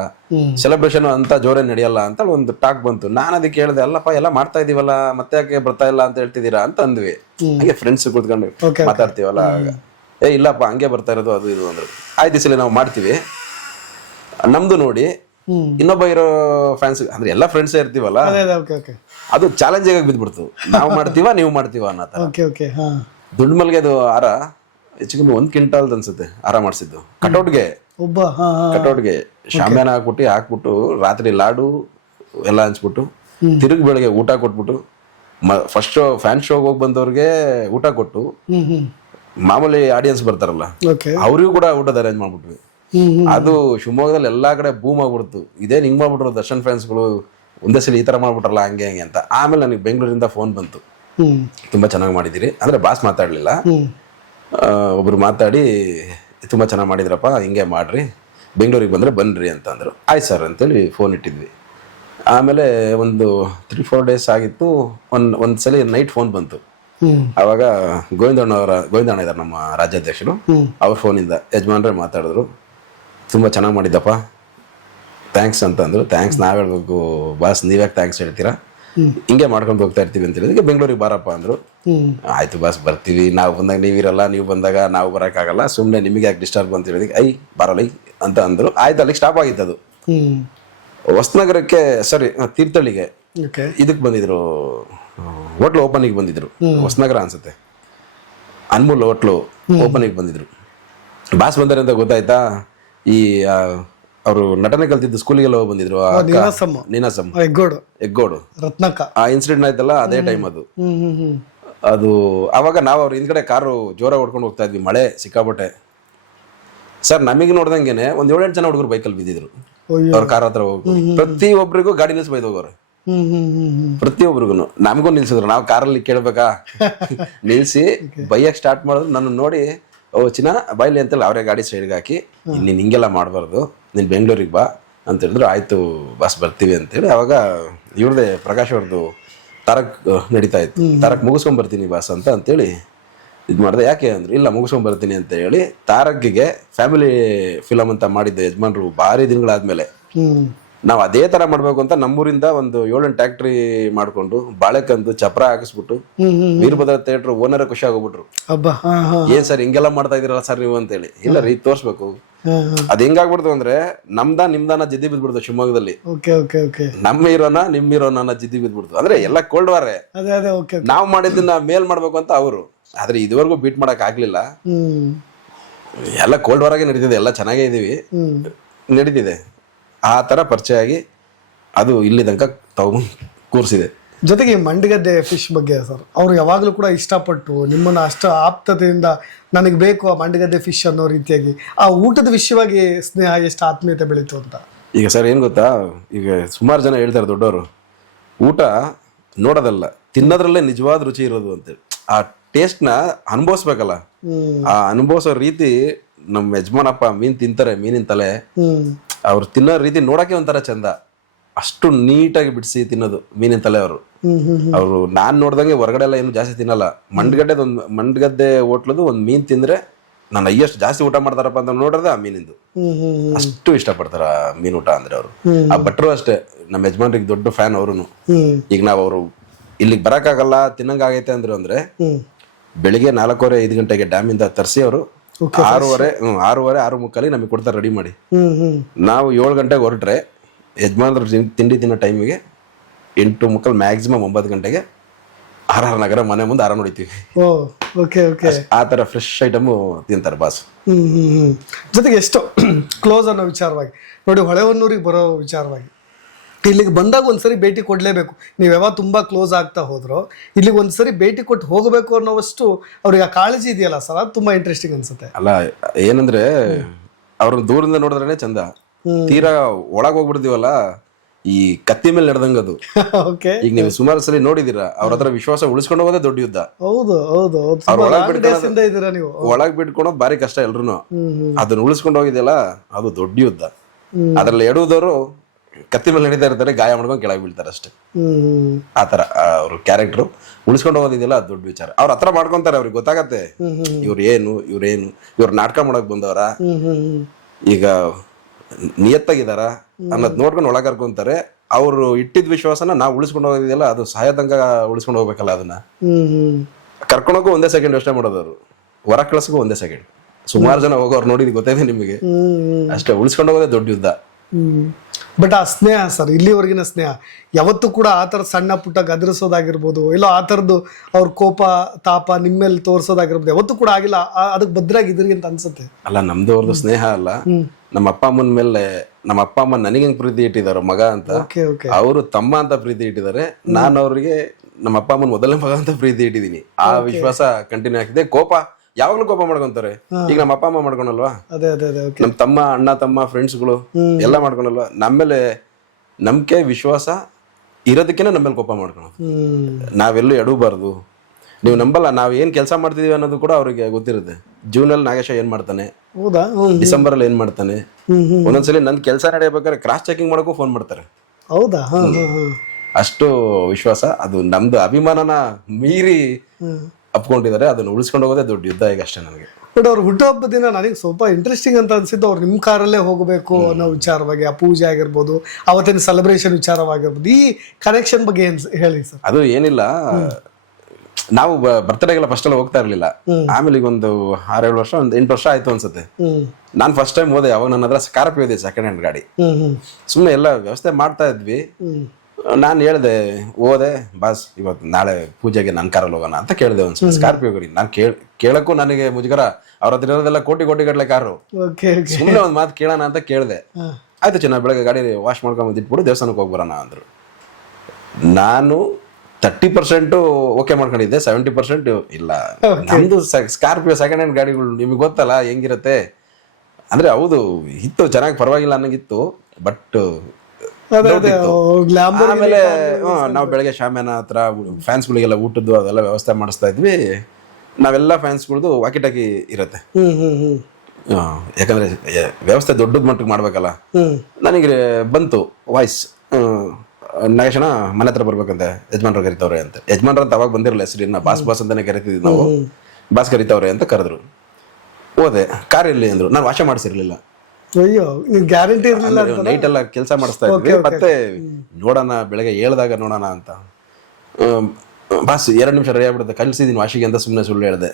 ಸೆಲೆಬ್ರೇಷನ್ ಅಂತ ಜೋರೇ ನಡೆಯಲ್ಲ ಅಂತ ಒಂದು ಟಾಕ್ ಬಂತು. ನಾನು ಅದಕ್ಕೆ ಹೇಳಿದೆ ಅಲ್ಲಪ್ಪ ಎಲ್ಲ ಮಾಡ್ತಾ ಇದೀವಲ್ಲ ಮತ್ತೆ ಯಾಕೆ ಬರ್ತಾ ಇಲ್ಲ ಅಂತ ಹೇಳ್ತಿದ್ದೀರಾ? ಅಂತ ಅಂದ್ವಿ. ಹಂಗೆ ಫ್ರೆಂಡ್ಸ್ ಕೂತ್ಕೊಂಡು Okay, ಮಾತಾಡ್ತೀವಲ್ಲ ಆಗ. ಏ ಇಲ್ಲಪ್ಪ ಹಂಗೆ ಬರ್ತಾ ಇರೋದು ಅದು ಇದು ಅಂದ್ರೆ. ಆಯ್ತು ಸಲ ನಾವು ಮಾಡ್ತೀವಿ. ನಮ್ದು ನೋಡಿ ಇನ್ನೊಬ್ಬ ಇರೋ ಫ್ಯಾನ್ಸ್ ಅಂದ್ರೆ ಎಲ್ಲ ಫ್ರೆಂಡ್ಸ್ ಇರ್ತೀವಲ್ಲ? ಅದೇ ಚಾಲೆಂಜ್ ಆಗಿ ಬಿದ್ಬಿಡ್ತು. ನಾವು ಮಾಡ್ತೀವ ನೀವು ಮಾಡ್ತೀವ ಅನ್ನೋ ತರ ಓಕೆ ದುಡ್ಡು ಮಲ್ಗೆ ಅದು ಆರ ಹೆಚ್ಚು ಕಮ್ಮಿ ಒಂದ್ ಕಿಂಟಾಲ್ ಅನ್ಸುತ್ತೆ ಆರ ಮಾಡಿಸಿದ್ದು. ಕಟೌಟ್ಗೆ. ಒಬ್ಬ ಕಟೌಟ್ಗೆ. ಶಾಮ್ಯಾನ ಹಾಕ್ಬಿಟ್ಟು ಹಾಕ್ಬಿಟ್ಟು ರಾತ್ರಿ ಲಾಡು ಎಲ್ಲ ಹಂಚ್ಬಿಟ್ಟು ತಿರುಗಿ ಬೆಳಗ್ಗೆ ಊಟ ಕೊಟ್ಬಿಟ್ಟು ಫಸ್ಟ್ ಶೋ ಫ್ಯಾನ್ ಶೋಗೆ ಹೋಗಿ ಬಂದವ್ರಿಗೆ ಊಟ ಕೊಟ್ಟು ಮಾಮೂಲಿ ಆಡಿಯನ್ಸ್ ಬರ್ತಾರಲ್ಲ ಅವ್ರಿಗೂ ಕೂಡ ಊಟದ ಅರೇಂಜ್ ಮಾಡ್ಬಿಟ್ವಿ. ಅದು ಶಿವಮೊಗ್ಗದಲ್ಲಿ ಎಲ್ಲಾ ಕಡೆ ಬೂಮ್ ಆಗ್ಬಿಡ್ತು. ಇದೇನ್ ಹಿಂಗ್ ಮಾಡ್ಬಿಟ್ರು ದರ್ಶನ್ ಫ್ಯಾನ್ಸ್ಗಳು ಒಂದೇ ಸಲ ಈ ತರ ಮಾಡ್ಬಿಟ್ರಲ್ಲ ಹಂಗೆ ಹಂಗೆ ಅಂತ. ಆಮೇಲೆ ನನಗೆ ಬೆಂಗಳೂರಿಂದ ಫೋನ್ ಬಂತು. ತುಂಬಾ ಚೆನ್ನಾಗಿ ಮಾಡಿದಿರಿ ಅಂದ್ರೆ ಬಾಸ್ ಮಾತಾಡ್ಲಿಲ್ಲ. ಒಬ್ರು ಮಾತಾಡಿ ತುಂಬಾ ಚೆನ್ನಾಗಿ ಮಾಡಿದ್ರಪ್ಪ ಹಿಂಗೆ ಮಾಡ್ರಿ. ಬೆಂಗಳೂರಿಗೆ ಬಂದ್ರೆ ಬನ್ನಿರಿ ಅಂತ ಅಂದರು. ಆಯ್ತು ಸರ್ ಅಂತೇಳಿ ಫೋನ್ ಇಟ್ಟಿದ್ವಿ. ಆಮೇಲೆ ಒಂದು ತ್ರೀ ಫೋರ್ ಡೇಸ್ ಆಗಿತ್ತು. ಒಂದು ಒಂದ್ ಸಲ ನೈಟ್ ಫೋನ್ ಬಂತು. ಅವಾಗ ಗೋವಿಂದಣ್ಣ ಅವರ ಗೋವಿಂದಣ್ಣ ಇದ್ದಾರೆ ನಮ್ಮ ರಾಜ್ಯಾಧ್ಯಕ್ಷರು. ಅವ್ರ ಫೋನಿಂದ ಯಜಮಾನ್ರೆ ಮಾತಾಡಿದ್ರು. ತುಂಬ ಚೆನ್ನಾಗಿ ಮಾಡಿದ್ದಪ್ಪ. ಥ್ಯಾಂಕ್ಸ್ ಅಂತ ಅಂದರು ಥ್ಯಾಂಕ್ಸ್ ನಾವು ಹೇಳ್ಬೇಕು ಬಾಸ್ ನೀವ್ಯಾಕೆ ಥ್ಯಾಂಕ್ಸ್ ಹೇಳ್ತೀರಾ? ಹಿಂಗೆ ಮಾಡ್ಕೊಂಡು ಹೋಗ್ತಾ ಇರ್ತೀವಿ ಅಂತ ಹೇಳಿದಕ್ಕೆ ಬೆಂಗಳೂರಿಗೆ ಬಾರಪ್ಪ ಅಂದರು. ಆಯಿತು ಬಾಸ್ ಬರ್ತೀವಿ. ನಾವು ಬಂದಾಗ ನೀವಿರಲ್ಲ ನೀವು ಬಂದಾಗ ನಾವು ಬರೋಕ್ಕಾಗಲ್ಲ. ಸುಮ್ಮನೆ ನಿಮಗೆ ಯಾಕೆ ಡಿಸ್ಟರ್ಬ್ ಅಂತ ಹೇಳಿದಕ್ಕೆ ಐ ಬರಲ್ಲ ಅಂತ ಅಂದರು. ಆಯ್ತು ಅಲ್ಲಿಗೆ ಸ್ಟಾಪ್ ಆಗಿತ್ತು ಅದು ಹೊಸನಗರಕ್ಕೆ ಸಾರಿ ತೀರ್ಥಹಳ್ಳಿಗೆ. ಓಕೆ. ಇದಕ್ಕೆ ಬಂದಿದ್ರು ಹೋಟ್ಲು ಓಪನಿಗೆ ಬಂದಿದ್ರು. ಹೊಸನಗರ ಅನ್ಸುತ್ತೆ. ಅನ್ಮೂಲ್ ಹೋಟ್ಲು ಓಪನಿಗೆ ಬಂದಿದ್ರು. ಬಾಸ್ ಬಂದಾರೆ ಅಂತ ಗೊತ್ತಾಯ್ತಾ? ಈ ಅವರು ನಟನೆ ಕಲ್ತಿದ್ದು ಸ್ಕೂಲಿಗೆಲ್ಲ ಹೋಗಿ ಬಂದಿದ್ರು ಆ ಅಕ್ಕ, ನೀನಾಸಮ್ಮ. ನೀನಾಸಮ್ ಎಗ್ಗೋಡು ಎಗ್ಗೋಡು ರತ್ನಕ್ಕ. ಆ ಇನ್ಸಿಡೆಂಟ್ ಆಯ್ತಲ್ಲ ಅದೇ ಟೈಮ್ ಅದು. ಅದು ಅವಾಗ ನಾವು ಅವ್ರ ಹಿಂದ್ಗಡೆ ಕಾರು ಜೋರ ಹೊಡ್ಕೊಂಡು ಹೋಗ್ತಾ ಇದ್ವಿ ಮಳೆ ಸಿಕ್ಕಾಪಟ್ಟೆ. ಸರ್ ನಮಗೆ ನೋಡ್ದಂಗೆನೆ ಒಂದ್ ಏಳೆಂಟು ಜನ ಹುಡುಗರು ಬೈಕಲ್ಲಿ ಬಿದ್ದಿದ್ರು. ಅಯ್ಯೋ. ಅವ್ರ ಕಾರ್ ಹತ್ರ ಹೋಗಿ ಪ್ರತಿ ಒಬ್ರಿಗೂ ಗಾಡಿ ನಿಲ್ಸಿ ಬೈದ್ ಹೋಗೋರು. ಪ್ರತಿಯೊಬ್ಬರಿಗೂ ನಮಗೂ ನಿಲ್ಸಿದ್ರು. ನಾವು ಕಾರಲ್ಲಿ ಕೇಳ್ಬೇಕಾ? ನಿಲ್ಸಿ ಬೈಯಕ್ ಸ್ಟಾರ್ಟ್ ಮಾಡಿದ್ರು. ನನ್ನ ನೋಡಿ ಓ ಚಿನ್ನ ಬಾಯ್ಲಿ ಅಂತೇಳಿ ಅವರೇ ಗಾಡಿ ಸೈಡ್ಗೆ ಹಾಕಿ ನೀನು ಹಿಂಗೆಲ್ಲ ಮಾಡಬಾರ್ದು ನೀನು ಬೆಂಗಳೂರಿಗೆ ಬಾ ಅಂತ ಹೇಳಿದ್ರು ಆಯಿತು ಬಸ್ ಬರ್ತೀವಿ ಅಂತೇಳಿ. ಅವಾಗ ಇವ್ರದೇ ಪ್ರಕಾಶ್ ಅವ್ರದ್ದು ತಾರಕ್ ನಡೀತಾ ಇತ್ತು. ತಾರಕ್ ಮುಗಿಸ್ಕೊಂಡ್ ಬರ್ತೀನಿ ಬಾಸ್ ಅಂತ ಅಂತೇಳಿ ಇದು ಮಾಡಿದೆ. ಯಾಕೆ ಅಂದ್ರು ಇಲ್ಲ ಮುಗಿಸ್ಕೊಂಡ್ ಬರ್ತೀನಿ ಅಂತ ಹೇಳಿ ತಾರಕ್ಗೆ ಫ್ಯಾಮಿಲಿ ಫಿಲಮ್ ಅಂತ ಮಾಡಿದ್ದೆ ಯಜಮಾನ್ರು ಭಾರಿ ದಿನಗಳಾದ್ಮೇಲೆ. ನಾವು ಅದೇ ತರ ಮಾಡ್ಬೇಕು ಅಂತ ನಮ್ಮೂರಿಂದ ಒಂದು ಏಳನ್ ಟ್ಯಾಕ್ಟ್ರಿ ಮಾಡ್ಕೊಂಡು ಬಾಳೆಕಂದು ಚಪ್ರ ಹಾಕಿಸ್ಬಿಟ್ಟು ವೀರಭದ್ರ ಥಿಯೇಟರ್ ಓನರ್ ಖುಷಿ ಆಗೋಗ್ಬಿಟ್ರು ಏನ್ ಸರ್ ಹಿಂಗೆಲ್ಲ ಮಾಡ್ತಾ ಇದೀರಲ್ಲ ಸರ್ ನೀವು ಅಂತ ಹೇಳಿ ಇಲ್ಲ ರೀ ತೋರ್ಸ್ಬೇಕು. ಅದ್ ಹೆಂಗಾಗ್ಬಿಡ್ತು ಅಂದ್ರೆ ನಮ್ದ ನಿಮ್ದಾನ ಜಿದ್ದಿ ಬಿದ್ಬಿಡ್ತು ಶಿವಮೊಗ್ಗದಲ್ಲಿ. ನಮ್ಮ ಇರೋನ ನಿಮ್ ಇರೋನ ಜಿದ್ದಿ ಬಿದ್ಬಿಡ್ತು. ಅಂದ್ರೆ ಎಲ್ಲ ಕೋಲ್ಡ್ ವಾರೆ ನಾವ್ ಮಾಡಿದ್ದನ್ನ ಮೇಲ್ ಮಾಡ್ಬೇಕು ಅಂತ ಅವರು. ಆದ್ರೆ ಇದುವರೆಗೂ ಬೀಟ್ ಮಾಡಕ್ ಆಗ್ಲಿಲ್ಲ. ಎಲ್ಲ ಕೋಲ್ಡ್ ವಾರಾಗೆ ನಡೀತಿದೆ ಎಲ್ಲ ಚೆನ್ನಾಗೇ ಇದೀವಿ. ನಡೀತಿದೆ. ಆ ಥರ ಪರಿಚಯ ಆಗಿ ಅದು ಇಲ್ಲಿ ತನಕ ತಾವು ಕೂರ್ಸಿದೆ. ಜೊತೆಗೆ ಮಂಡಗದ್ದೆ ಫಿಶ್ ಬಗ್ಗೆ ಸರ್ ಅವರು ಯಾವಾಗಲೂ ಕೂಡ ಇಷ್ಟಪಟ್ಟು ನಿಮ್ಮನ್ನು ಅಷ್ಟು ಆಪ್ತತೆಯಿಂದ ನನಗೆ ಬೇಕು ಆ ಮಂಡಗದ್ದೆ ಫಿಶ್ ಅನ್ನೋ ರೀತಿಯಾಗಿ ಆ ಊಟದ ವಿಷಯವಾಗಿ ಸ್ನೇಹ ಎಷ್ಟು ಆತ್ಮೀಯತೆ ಬೆಳೀತು ಅಂತ? ಈಗ ಸರ್ ಏನು ಗೊತ್ತಾ ಈಗ ಸುಮಾರು ಜನ ಹೇಳ್ತಾರೆ ದೊಡ್ಡವರು ಊಟ ನೋಡೋದಲ್ಲ ತಿನ್ನೋದ್ರಲ್ಲೇ ನಿಜವಾದ ರುಚಿ ಇರೋದು ಅಂತೇಳಿ ಆ ಟೇಸ್ಟ್ನ ಅನುಭವಿಸ್ಬೇಕಲ್ಲ ಆ ಅನುಭವಿಸೋ ರೀತಿ ನಮ್ಮ ಯಜಮಾನಪ್ಪ ಮೀನ್ ತಿಂತಾರೆ ಮೀನಿನ ತಲೆ. ಅವ್ರು ತಿನ್ನೋ ರೀತಿ ನೋಡಕ್ಕೆ ಒಂಥರ ಚಂದ. ಅಷ್ಟು ನೀಟಾಗಿ ಬಿಡಿಸಿ ತಿನ್ನೋದು ಮೀನಿನ ತಲೆ ಅವರು ಅವರು ನಾನ್ ನೋಡ್ದಂಗೆ ಹೊರಗಡೆ ಎಲ್ಲ ಏನು ಜಾಸ್ತಿ ತಿನ್ನಲ್ಲ. ಒಂದು ಮಂಡ್ಗದ್ದೆ ಹೋಟ್ಲದು ಒಂದು ಮೀನ್ ತಿಂದ್ರೆ ನಾನು ಅಯ್ಯಷ್ಟು ಜಾಸ್ತಿ ಊಟ ಮಾಡ್ತಾರಪ್ಪ ಅಂತ ನೋಡಿದ್ರೆ ಆ ಮೀನಿಂದು. ಅಷ್ಟು ಇಷ್ಟಪಡ್ತಾರ ಪಡ್ತಾರ ಮೀನ್ ಊಟ ಅಂದ್ರೆ ಅವರು. ಆ ಭಟ್ರು ಅಷ್ಟೇ ನಮ್ಮ ಯಜಮಾನ್ರಿಗೆ ದೊಡ್ಡ ಫ್ಯಾನ್ ಅವರು ಈಗ ನಾವು ಅವರು ಇಲ್ಲಿಗೆ ಬರಕ್ಕಾಗಲ್ಲ ತಿನ್ನಂಗಾಗೈತೆ ಅಂದ್ರು ಅಂದ್ರೆ ಬೆಳಿಗ್ಗೆ ನಾಲ್ಕೂವರೆ ಐದು ಗಂಟೆಗೆ ಡ್ಯಾಮಿಂದ ತರಿಸಿ ಅವರು ಆರೂವರೆ ಹ್ಮ್, ಆರೂವರೆ ಆರು ಮುಕ್ಕಾಲಿಗೆ ನಮಗೆ ಕೊಡ್ತಾರೆ ರೆಡಿ ಮಾಡಿ. ಹ್ಮ್ ಹ್ಮ್. ನಾವು ಏಳು ಗಂಟೆಗೆ ಹೊರಟ್ರೆ ಯಜಮಾನ್ರು ತಿಂಡಿ ತಿನ್ನೋ ಟೈಮಿಗೆ ಎಂಟು ಮುಕ್ಕಲ್ ಮ್ಯಾಕ್ಸಿಮಮ್ ಒಂಬತ್ತು ಗಂಟೆಗೆ ಆರ್ ಆರ್ ನಗರ ಮನೆ ಮುಂದೆ ಆರಾಮ್ ಹೊಡಿತೀವಿ. ಓ ಓಕೆ ಓಕೆ ಆ ಥರ ಫ್ರೆಶ್ ಐಟಮು ತಿಂತಾರೆ ಬಾಸ್ ಹ್ಮ್ ಹ್ಮ್ ಹ್ಮ್. ಜೊತೆಗೆ ಎಷ್ಟು ಕ್ಲೋಸ್ ಅನ್ನೋ ವಿಚಾರವಾಗಿ. ನೋಡಿ ಹೊಳೆಹೊನ್ನೂರಿಗೆ ಬರೋ ವಿಚಾರವಾಗಿ. ಇಲ್ಲಿಗೆ ಬಂದಾಗ ಒಂದ್ಸರಿ ಭೇಟಿ ಕೊಡಲೇಬೇಕು. ನೀವು ಯಾವಾಗ ತುಂಬ ಕ್ಲೋಸ್ ಆಗ್ತಾ ಹೋದ್ರೋ ಇಲ್ಲಿಗೆ ಒಂದ್ಸರಿ ಭೇಟಿ ಕೊಟ್ಟು ಹೋಗಬೇಕು ಅನ್ನೋವಷ್ಟು ಅವ್ರಿಗೆ ಆ ಕಾಳಜಿ ಇದೆಯಲ್ಲ ಸರ್? ಅದು ತುಂಬ ಇಂಟ್ರೆಸ್ಟಿಂಗ್ ಅನ್ಸುತ್ತೆ. ಅಲ್ಲ ಏನಂದ್ರೆ ಅವ್ರನ್ನ ದೂರದಿಂದ ನೋಡಿದ್ರೇನೆ ಚಂದ. ತೀರಾ ಒಳಗ್ ಹೋಗ್ಬಿಡ್ತೀವಲ್ಲ ಈ ಕತ್ತಿ ಮೇಲೆ ನಡೆದಂಗ ಅದು. ಓಕೆ ಈಗ ನೀವು ಸುಮಾರು ಸಲ ನೋಡಿದಿರ ಅವ್ರ ಹತ್ರ ವಿಶ್ವಾಸ ಉಳಿಸ್ಕೊಂಡು ಹೋಗೋದೇ ದೊಡ್ಡ ಯುದ್ಧ. ಹೌದು ಹೌದು ಒಳಗ್ ಬಿಟ್ಕೊಳೋದು ಭಾರಿ ಕಷ್ಟ ಎಲ್ರು ಅದನ್ನ ಉಳಿಸ್ಕೊಂಡು ಹೋಗಿದೆಯಲ್ಲ ಅದು ದೊಡ್ಡ ಯುದ್ಧ. ಅದ್ರಲ್ಲಿ ಎಡುವುದವರು ಕತ್ತಿ ಮೇಲೆ ನಡೀತಾ ಇರ್ತಾರೆ ಗಾಯ ಮಾಡ್ಕೊಂಡು ಕೆಳಗೆ ಬೀಳ್ತಾರೆ ಅಷ್ಟೇ. ಆ ತರ ಅವ್ರ ಕ್ಯಾರೆಕ್ಟ್ರು ಉಳಿಸ್ಕೊಂಡು ಹೋಗೋದಿದೆಯಲ್ಲ ಅದು ದೊಡ್ಡ ವಿಚಾರ. ಅವ್ರ ಹತ್ರ ಮಾಡ್ಕೊಂತಾರೆ ಅವ್ರಿಗೆ ಗೊತ್ತಾಗತ್ತೆ. ಇವ್ರು ಏನು ಇವ್ರೇನು ಇವ್ರ ನಾಟಕ ಮಾಡಕ್ ಬಂದವರ? ಈಗ ನಿಯತ್ತಾಗಿದಾರ? ಅನ್ನೋದು ನೋಡ್ಕೊಂಡು ಒಳಗೆ ಕರ್ಕೊಂತಾರೆ. ಅವರು ಇಟ್ಟಿದ್ ವಿಶ್ವಾಸನ ನಾವು ಉಳಿಸ್ಕೊಂಡು ಹೋಗೋದಿದೆಯಲ್ಲ ಅದು ಸಹಾಯ ತನಕ ಉಳಿಸ್ಕೊಂಡು ಹೋಗ್ಬೇಕಲ್ಲ ಅದನ್ನ. ಕರ್ಕೊಂಡೋಗು ಒಂದೇ ಸೆಕೆಂಡ್ ಯೋಚನೆ ಮಾಡೋದು ಅವರು. ಹೊರ ಕಳ್ಸಕ್ಕೂ ಒಂದೇ ಸೆಕೆಂಡ್ ಸುಮಾರು ಜನ ಹೋಗೋರು ನೋಡಿದ್ ಗೊತ್ತಾಯ್ತು ನಿಮಗೆ. ಅಷ್ಟೇ ಉಳಿಸ್ಕೊಂಡು ಹೋಗೋದೇ ದೊಡ್ಡ ಯುದ್ಧ. ಬಟ್ ಆ ಸ್ನೇಹ ಸರ್ ಇಲ್ಲಿವರೆಗಿನ ಸ್ನೇಹ. ಯಾವತ್ತೂ ಕೂಡ ಆ ಥರ ಸಣ್ಣ ಪುಟ್ಟ ಗದರಿಸೋದಾಗಿರ್ಬೋದು ಇಲ್ಲ ಆ ಥರದ್ದು ಅವ್ರ ಕೋಪ ತಾಪ ನಿಮ್ಮೇಲೆ ತೋರಿಸೋದಾಗಿರ್ಬೋದು ಯಾವತ್ತೂ ಕೂಡ ಆಗಿಲ್ಲ. ಅದಕ್ಕೆ ಭದ್ರಾಗಿದ್ರಿ ಅಂತ ಅನ್ಸುತ್ತೆ. ಅಲ್ಲ ನಮ್ದು ಅವ್ರದ್ದು ಸ್ನೇಹ ಅಲ್ಲ. ನಮ್ಮ ಅಪ್ಪ ಅಮ್ಮನ ಮೇಲೆ ನಮ್ಮ ಅಪ್ಪ ಅಮ್ಮ ನನಗೆ ಹೆಂಗ್ ಪ್ರೀತಿ ಇಟ್ಟಿದ್ದಾರೆ ಮಗ ಅಂತ ಅವರು ತಮ್ಮ ಅಂತ ಪ್ರೀತಿ ಇಟ್ಟಿದ್ದಾರೆ. ನಾನು ಅವ್ರಿಗೆ ನಮ್ಮ ಅಪ್ಪ ಅಮ್ಮನ ಮೊದಲನೇ ಮಗ ಅಂತ ಪ್ರೀತಿ ಇಟ್ಟಿದ್ದೀನಿ. ಆ ವಿಶ್ವಾಸ ಕಂಟಿನ್ಯೂ ಆಗ್ತಿದೆ ಕೋಪ ಯಾವಾಗ್ಲೂ ಕೋಪ ಮಾಡ್ಕೊಂತಾರೆ. ಈಗ ನಮ್ಮ ಅಪ್ಪ ಅಮ್ಮ ಮಾಡ್ಕೊಂಡಲ್ವಾ ಅದೇ ಅದೇ ಅದೇ ಓಕೆ. ನಮ್ಮ ತಮ್ಮ ಅಣ್ಣ ತಮ್ಮ ಫ್ರೆಂಡ್ಸ್ಗಳು ಎಲ್ಲ ಮಾಡ್ಕೊಳಲ್ವಾ? ನಮ್ಮೇಲೆ ನಂಬಿಕೆ ವಿಶ್ವಾಸ ಇರೋದಕ್ಕೇನೆ ನಮ್ಮೇಲೆ ಕೋಪ ಮಾಡ್ಕೊಳೋದು. ನಾವೆಲ್ಲೂ ಎಡಬಾರ್ದು. ನೀವು ನಂಬಲ್ಲ ನಾವ್ ಏನ್ ಕೆಲಸ ಮಾಡ್ತಿದೀವಿ ಅನ್ನೋದು ಕೂಡ ಅವ್ರಿಗೆ ಗೊತ್ತಿರುತ್ತೆ. ಜೂನಲ್ಲಿ ನಾಗೇಶ ಏನ್ ಮಾಡ್ತಾನೆ? ಹೌದಾ? ಹ್ಮ್ ಡಿಸೆಂಬರ್ ಅಲ್ಲಿ ಏನ್ ಮಾಡ್ತಾನೆ? ಒಂದೊಂದ್ಸಲಿ ನನ್ ಕೆಲಸ ನಡೆಯಬೇಕಾದ್ರೆ ಕ್ರಾಸ್ ಚೆಕಿಂಗ್ ಮಾಡಕ್ಕೂ ಫೋನ್ ಮಾಡ್ತಾರೆ. ಹೌದಾ? ಹಾ ಹಾ ಹಾ. ಅಷ್ಟು ವಿಶ್ವಾಸ ಅದು ನಮ್ದು ಅಭಿಮಾನನ ಮೀರಿ ಅಪ್ಕೊಂಡಿದ್ದಾರೆ ಅದನ್ನು ಉಳಿಸ್ಕೊಂಡು ಹೋಗೋದೇ ದೊಡ್ಡ ಯುದ್ಧ ಈಗ ಅಷ್ಟೇ ನನಗೆ ಬಟ್ ಅವ್ರ ಹುಟ್ಟುಹಬ್ಬದ ದಿನ ನನಗೆ ಸ್ವಲ್ಪ ಇಂಟ್ರೆಸ್ಟಿಂಗ್ ಅಂತ ಅನ್ಸಿದ್ದು ಅವ್ರು ನಿಮ್ಮ ಕಾರಲ್ಲೇ ಹೋಗಬೇಕು ಅನ್ನೋ ವಿಚಾರವಾಗಿ ಆ ಪೂಜೆ ಆಗಿರ್ಬೋದು ಅವತ್ತಿನ ಸೆಲೆಬ್ರೇಷನ್ ವಿಚಾರವಾಗಿರ್ಬೋದು ಈ ಕನೆಕ್ಷನ್ ಬಗ್ಗೆ ಏನ್ ಹೇಳಿ ಸರ್? ಅದು ಏನಿಲ್ಲ. ನಾವು ಬರ್ತ್ಡೇಗೆಲ್ಲ ಫಸ್ಟ್ ಎಲ್ಲ ಹೋಗ್ತಾ ಇರಲಿಲ್ಲ. ಆಮೇಲೆ ಈಗ ಒಂದು ಆರೇಳು ವರ್ಷ ಒಂದು ಎಂಟು ವರ್ಷ ಆಯ್ತು ಅನ್ಸುತ್ತೆ. ನಾನು ಫಸ್ಟ್ ಟೈಮ್ ಹೋದೆ ಅವಾಗ ನನ್ನ ಹತ್ರ ಸ್ಕಾರ್ಪಿಯೋ ಇದೆ ಸೆಕೆಂಡ್ ಹ್ಯಾಂಡ್ ಗಾಡಿ. ಸುಮ್ಮನೆ ಎಲ್ಲ ವ್ಯವಸ್ಥೆ ಮಾಡ್ತಾ ಇದ್ವಿ. ನಾನು ಹೇಳ್ದೆ ಓದೆ ಬಾಸ್ ಇವತ್ತು ನಾಳೆ ಪೂಜೆಗೆ ನನ್ನ ಕಾರಲ್ಲಿ ಹೋಗೋಣ ಅಂತ ಕೇಳಿದೆ ಒಂದ್ಸಲ ಸ್ಕಾರ್ಪಿಯೋ ಗಡಿ. ನಾನು ಕೇಳ ಕೇಳಕ್ಕೂ ನನಗೆ ಮುಜುಗರ ಅವ್ರ ಹತ್ರ ಇರೋದೆಲ್ಲ ಕೋಟಿ ಕೋಟಿ ಗಟ್ಟಲೆ ಕಾರು. ಸುಮ್ಮನೆ ಒಂದು ಮಾತು ಕೇಳೋಣ ಅಂತ ಕೇಳಿದೆ. ಆಯ್ತು ಚೆನ್ನಾಗಿ ಬೆಳಗ್ಗೆ ಗಾಡಿ ವಾಶ್ ಮಾಡ್ಕೊಂಡ್ ಬಂದಿಟ್ಬಿಡು ದೇವಸ್ಥಾನಕ್ಕೆ ಹೋಗಿ ಬರೋಣ ಅಂದ್ರು. ನಾನು ತರ್ಟಿ ಪರ್ಸೆಂಟು ಓಕೆ ಮಾಡ್ಕೊಂಡಿದ್ದೆ ಸೆವೆಂಟಿ ಪರ್ಸೆಂಟ್ ಇಲ್ಲ. ನಮ್ದು ಸ್ಕಾರ್ಪಿಯೋ ಸೆಕೆಂಡ್ ಹ್ಯಾಂಡ್ ಗಾಡಿಗಳು ನಿಮಗೆ ಗೊತ್ತಲ್ಲ ಹೆಂಗಿರುತ್ತೆ? ಅಂದ್ರೆ ಹೌದು ಇತ್ತು ಚೆನ್ನಾಗಿ ಪರವಾಗಿಲ್ಲ ಅನ್ನಂಗಿತ್ತು ಬಟ್ ಆಮೇಲೆ ನಾವು ಬೆಳಗ್ಗೆ ಶಾಮ್ಯಾನ ಹತ್ರ ಫ್ಯಾನ್ಸ್ಗಳಿಗೆಲ್ಲ ಊಟದ್ದು ಅದೆಲ್ಲ ವ್ಯವಸ್ಥೆ ಮಾಡಿಸ್ತಾ ಇದ್ವಿ. ನಾವೆಲ್ಲ ಫ್ಯಾನ್ಸ್ಗಳದ್ದು ವಾಕಿಟಾಕಿ ಇರತ್ತೆ. ಯಾಕಂದ್ರೆ ವ್ಯವಸ್ಥೆ ದೊಡ್ಡದ ಮಟ್ಟಿಗೆ ಮಾಡ್ಬೇಕಲ್ಲ. ನನಗೆ ಬಂತು ವಾಯ್ಸ್ ನಾಗೇಶನ ಮನೆ ಹತ್ರ ಬರ್ಬೇಕಂತೆ ಯಜಮಾನ್ರು ಕರಿತವ್ರೆ ಅಂತ. ಯಜಮಾನ್ರ ಅಂತ ಅವಾಗ ಬಂದಿರಲ್ಲ ಹೆಸರಿನ ಬಾಸ್ ಬಾಸ್ ಅಂತಾನೆ ಕರಿತಿದ್ವಿ ನಾವು. ಬಾಸ್ ಕರಿತವ್ರೆ ಅಂತ ಕರೆದ್ರು. ಹೋದೆ ಕಾರ್ ಎಲ್ಲಿ ಅಂದ್ರು. ನಾನು ವಾಶ ಮಾಡಿಸಿರ್ಲಿಲ್ಲ. ಅಯ್ಯೋ ನೀವು ಗ್ಯಾರಂಟಿ ಇರಲಿಲ್ಲ ನೈಟ್ ಎಲ್ಲ ಕೆಲಸ ಮಾಡಿಸ್ತಾ ಇದ್ವಿ. ಮತ್ತೆ ನೋಡೋಣ ಬೆಳಗ್ಗೆ ಹೇಳ್ದಾಗ ನೋಡೋಣ ಅಂತ. ಬಾಸ್ ಎರಡು ನಿಮಿಷ ರೆಡಿ ಆಗ್ಬಿಡುತ್ತೆ. ಕಳ್ಸಿದೀನಿ ವಾಶಿಗೆ ಅಂತ ಸುಮ್ಮನೆ ಸುಳ್ಳು ಹೇಳ್ದೆ.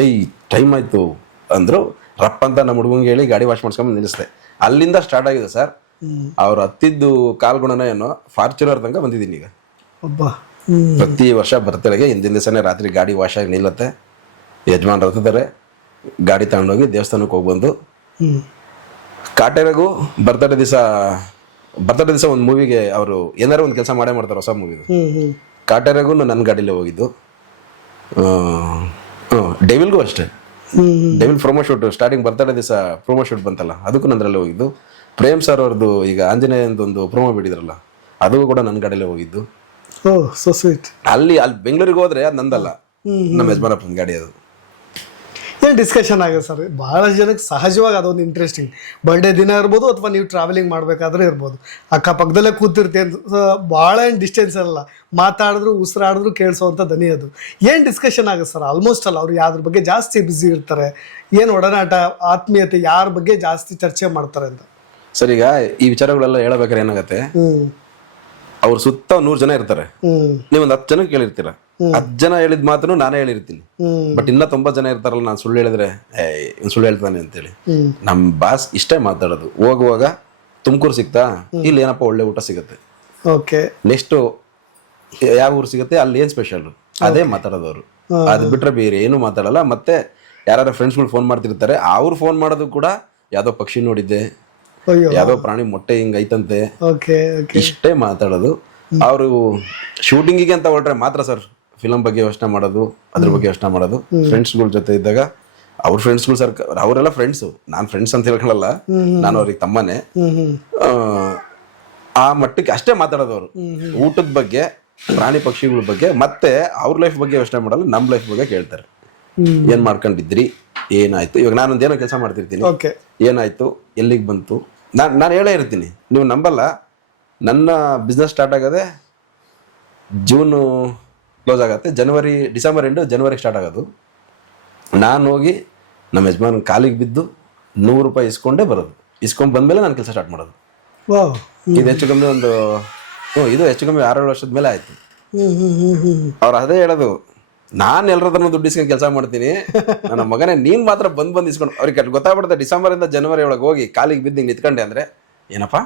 ಏಯ್ ಟೈಮ್ ಆಯ್ತು. ಅಂದ್ರು ರಪ್ಪ ಅಂತ ನಮ್ಮ ಹುಡುಗಂಗೆ ಹೇಳಿ ಗಾಡಿ ವಾಶ್ ಮಾಡ್ಸ್ಕೊಂಡ್ ನಿಲ್ಲಿಸಿದೆ. ಅಲ್ಲಿಂದ ಸ್ಟಾರ್ಟ್ ಆಗಿದೆ ಸರ್ ಅವ್ರು ಹತ್ತಿದ್ದು ಕಾಲ್ಗುಣನ ಏನೋ ಫಾರ್ಚುನರ್ ತನಕ ಬಂದಿದ್ದೀನಿ ಈಗ. ಒಬ್ಬ ಪ್ರತಿ ವರ್ಷ ಬರ್ತಡೆಗೆ ಹಿಂದಿನ ದಿವಸನೇ ರಾತ್ರಿ ಗಾಡಿ ವಾಶ್ ಆಗಿ ನಿಲ್ಲತ್ತೆ. ಯಜಮಾನ್ ಹತ್ತಿದ್ದಾರೆ. ಗಾಡಿ ತಗೊಂಡೋಗಿ ದೇವಸ್ಥಾನಕ್ಕೆ ಹೋಗಿ ಬಂದು ಹ್ಮ್. ಕಾಟೇರಗೂ ಬರ್ತಡೇ ದಿವಸ ಬರ್ತಡೇ ದಿವಸ ಒಂದು ಮೂವಿಗೆ ಅವರು ಏನಾರು ಒಂದು ಕೆಲಸ ಮಾಡೇ ಮಾಡ್ತಾರೆ ಹೊಸ ಮೂವಿದು ಕಾಟೇರಗೂ ನನ್ನ ಗಾಡಿಲೇ ಹೋಗಿದ್ದು. ಡೆವಿಲ್ಗೂ ಅಷ್ಟೇ. Devil promo shoot starting birthday ದಿವಸ ಪ್ರೊಮೋ ಶೂಟ್ ಬಂತಲ್ಲ ಅದಕ್ಕೂ ನಂದ್ರಲ್ಲೇ ಹೋಗಿದ್ದು. ಪ್ರೇಮ್ ಸರ್ ಅವ್ರದ್ದು ಈಗ ಆಂಜನೇಯಂದೊಂದು ಪ್ರೊಮೋ ಬಿಡಿದ್ರಲ್ಲ ಅದು ಕೂಡ ನನ್ನ ಗಾಡಿಲೇ ಹೋಗಿದ್ದು. ಅಲ್ಲಿ ಅಲ್ಲಿ ಬೆಂಗಳೂರಿಗೆ ಹೋದ್ರೆ ಅದು ನಂದಲ್ಲ. ನಮ್ಮ ಯಜಮಾನಪ್ಪನ ಗಾಡಿ ಅದು. ಏನು ಡಿಸ್ಕಷನ್ ಆಗುತ್ತೆ ಸರ್? ಭಾಳಷ್ಟು ಜನಕ್ಕೆ ಸಹಜವಾಗಿ ಅದೊಂದು ಇಂಟ್ರೆಸ್ಟಿಂಗ್ ಬರ್ಡೇ ದಿನ ಇರ್ಬೋದು ಅಥವಾ ನೀವು ಟ್ರಾವೆಲಿಂಗ್ ಮಾಡಬೇಕಾದ್ರೆ ಇರ್ಬೋದು. ಅಕ್ಕಪಕ್ಕದಲ್ಲೇ ಕೂತಿರ್ತೀವಿ ಭಾಳ ಏನು ಡಿಸ್ಟೆನ್ಸ್ ಅಲ್ಲ ಮಾತಾಡಿದ್ರು ಉಸಿರಾಡಿದ್ರು ಕೇಳಿಸೋವಂಥ ದನಿ ಅದು. ಏನು ಡಿಸ್ಕಷನ್ ಆಗುತ್ತೆ ಸರ್? ಆಲ್ಮೋಸ್ಟ್ ಅಲ್ಲ ಅವ್ರು ಯಾವ್ದ್ರ ಬಗ್ಗೆ ಜಾಸ್ತಿ ಬ್ಯುಸಿ ಇರ್ತಾರೆ ಏನು ಒಡನಾಟ ಆತ್ಮೀಯತೆ ಯಾರ ಬಗ್ಗೆ ಜಾಸ್ತಿ ಚರ್ಚೆ ಮಾಡ್ತಾರೆ ಅಂತ. ಸರ್ ಈಗ ಈ ವಿಚಾರಗಳೆಲ್ಲ ಹೇಳಬೇಕಾದ್ರೆ ಏನಾಗುತ್ತೆ? ಅವ್ರ ಸುತ್ತ ನೂರು ಜನ ಇರ್ತಾರೆ. ಹ್ಞೂ ನೀವು ಒಂದು ಹತ್ತು ಜನಕ್ಕೆ ಕೇಳಿರ್ತೀರ. ಹತ್ತು ಜನ ಹೇಳಿದ ಮಾತನ್ನು ನಾನೇ ಹೇಳಿರ್ತೀನಿ. ಬಟ್ ಇನ್ನ ತುಂಬಾ ಜನ ಇರ್ತಾರಲ್ಲ ನಾನು ಸುಳ್ಳು ಹೇಳಿದ್ರೆ ಸುಳ್ಳು ಹೇಳ್ತಾನೆ ಅಂತೇಳಿ. ಹೇಳಿ ನಮ್ಮ ಬಾಸ್ ಇಷ್ಟೇ ಮಾತಾಡೋದು. ಹೋಗುವಾಗ ತುಮಕೂರು ಸಿಗ್ತಾ? ಇಲ್ಲಿ ಏನಪ್ಪ ಒಳ್ಳೆ ಊಟ ಸಿಗುತ್ತೆ? ಓಕೆ. ನೆಕ್ಸ್ಟ್ ಯಾವ ಊರು ಸಿಗುತ್ತೆ? ಅಲ್ಲಿ ಏನ್ ಸ್ಪೆಷಲ್ ಅದೇ ಮಾತಾಡೋದು ಅವರು ಅದು ಬಿಟ್ರೆ ಬೇರೆ ಏನು ಮಾತಾಡಲ್ಲ. ಮತ್ತೆ ಯಾರು ಫ್ರೆಂಡ್ಸ್ಗಳು ಫೋನ್ ಮಾಡ್ತಿರ್ತಾರೆ. ಅವ್ರು ಫೋನ್ ಮಾಡೋದು ಕೂಡ ಯಾವ್ದೋ ಪಕ್ಷಿ ನೋಡಿದ್ದೆ. ಯಾವ್ದೋ ಪ್ರಾಣಿ ಮೊಟ್ಟೆ ಹಿಂಗ್ ಐತಂತೆ. Okay okay. ಇಷ್ಟೇ ಮಾತಾಡೋದು. ಅವರು ಶೂಟಿಂಗಿಗೆ ಅಂತ ಹೊರಟ್ರೆ ಮಾತ್ರ ಸರ್ ಫಿಲಂ ಬಗ್ಗೆ ಯೋಚನೆ ಮಾಡೋದು ಅದ್ರ ಬಗ್ಗೆ ಯೋಚನೆ ಮಾಡೋದು. ಫ್ರೆಂಡ್ಸ್ಗಳ ಜೊತೆ ಇದ್ದಾಗ ಅವ್ರ ಫ್ರೆಂಡ್ಸ್ಗಳು ಸರ್ ಅವರೆಲ್ಲ ಫ್ರೆಂಡ್ಸು ನಾನು ಫ್ರೆಂಡ್ಸ್ ಅಂತ ಹೇಳ್ಕೊಳ್ಳಲ್ಲ ನಾನು ಅವ್ರಿಗೆ ತಮ್ಮನೇ. ಆ, ಮಟ್ಟಕ್ಕೆ ಅಷ್ಟೇ ಮಾತಾಡೋದು ಅವರು. ಊಟದ ಬಗ್ಗೆ ಪ್ರಾಣಿ ಪಕ್ಷಿಗಳ ಬಗ್ಗೆ ಮತ್ತೆ ಅವ್ರ ಲೈಫ್ ಬಗ್ಗೆ ಯೋಚನೆ ಮಾಡಲ್ಲ ನಮ್ಮ ಲೈಫ್ ಬಗ್ಗೆ ಕೇಳ್ತಾರೆ. ಏನ್ ಮಾಡ್ಕೊಂಡಿದ್ರಿ? ಏನಾಯ್ತು? ಇವಾಗ ನಾನೊಂದು ಏನೋ ಕೆಲಸ ಮಾಡ್ತಿರ್ತೀನಿ. ಓಕೆ. ಏನಾಯ್ತು? ಎಲ್ಲಿಗೆ ಬಂತು? ನಾನು ನಾನು ಹೇಳೇ ಇರ್ತೀನಿ. ನೀವು ನಂಬಲ್ಲ. ನನ್ನ ಬಿಸ್ನೆಸ್ ಸ್ಟಾರ್ಟ್ ಆಗೋದೆ ಜೂನು ಕ್ಲೋಸ್ ಆಗುತ್ತೆ. ಜನವರಿ ಡಿಸೆಂಬರ್ ಎಂಡು ಜನವರಿ ಸ್ಟಾರ್ಟ್ ಆಗೋದು. ನಾನು ಹೋಗಿ ನಮ್ಮ ಯಜಮಾನ್ ಕಾಲಿಗೆ ಬಿದ್ದು ನೂರು ರೂಪಾಯಿ ಇಸ್ಕೊಂಡೇ ಬರೋದು. ಇಸ್ಕೊಂಡು ಬಂದಮೇಲೆ ನಾನು ಕೆಲಸ ಸ್ಟಾರ್ಟ್ ಮಾಡೋದು. ಇದು ಹೆಚ್ಚು ಕಮ್ಮಿ ಒಂದು ಹ್ಞೂ ಇದು ಹೆಚ್ಚು ಕಮ್ಮಿ ಆರೇಳು ವರ್ಷದ ಮೇಲೆ ಆಯಿತು. ಅವ್ರು ಅದೇ ಹೇಳೋದು ನಾನು ಎಲ್ಲರದನ್ನು ದುಡ್ಡು ಇಸ್ಕೊಂಡು ಕೆಲಸ ಮಾಡ್ತೀನಿ. ನನ್ನ ಮಗನೇ ನೀನು ಮಾತ್ರ ಬಂದು ಬಂದು ಇಸ್ಕೊಂಡು ಅವ್ರಿಗೆ ಗೊತ್ತಾಗ್ಬಿಡುತ್ತೆ. ಡಿಸೆಂಬರಿಂದ ಜನವರಿ ಒಳಗೆ ಹೋಗಿ ಕಾಲಿಗೆ ಬಿದ್ದು ನಿಂತ್ಕೊಂಡೆ ಅಂದರೆ ಏನಪ್ಪ.